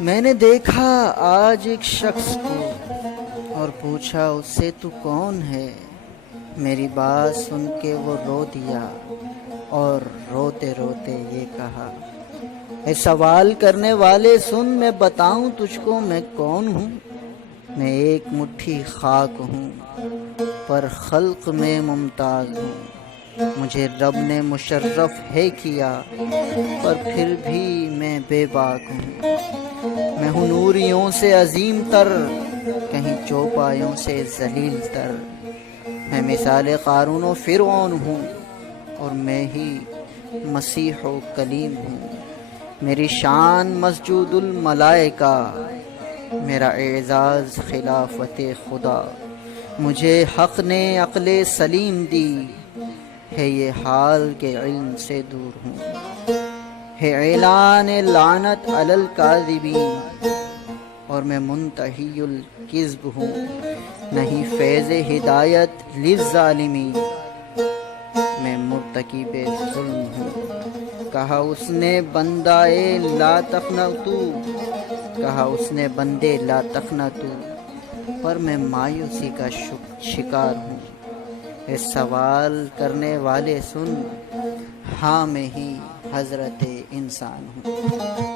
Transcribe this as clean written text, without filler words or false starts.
میں نے دیکھا آج ایک شخص کو اور پوچھا اس سے تو کون ہے؟ میری بات سن کے وہ رو دیا اور روتے روتے یہ کہا، اے سوال کرنے والے سن، میں بتاؤں تجھ کو میں کون ہوں؟ میں ایک مٹھی خاک ہوں پر خلق میں ممتاز ہوں، مجھے رب نے مشرف ہے کیا پر پھر بھی میں بے باک ہوں، میں ہوں نوریوں سے عظیم تر، کہیں چوپایوں سے ذلیل تر، میں مثال قارون و فرعون ہوں اور میں ہی مسیح و کلیم ہوں، میری شان مسجود الملائکہ، میرا اعزاز خلافت خدا، مجھے حق نے عقل سلیم دی ہے، یہ حال کے علم سے دور ہوں، ہے اعلان لعنت علی الکاذبین اور میں منتہی الکذب ہوں، نہیں فیض ہدایت للظالمین، میں مرتکب ظلم ہوں۔ کہا اس نے بندائے لا تقنطو، کہا اس نے بندے لا تقنطو، پر میں مایوسی کا شکار ہوں، اے سوال کرنے والے سن، ہاں میں ہی حضرت انسان ہوں۔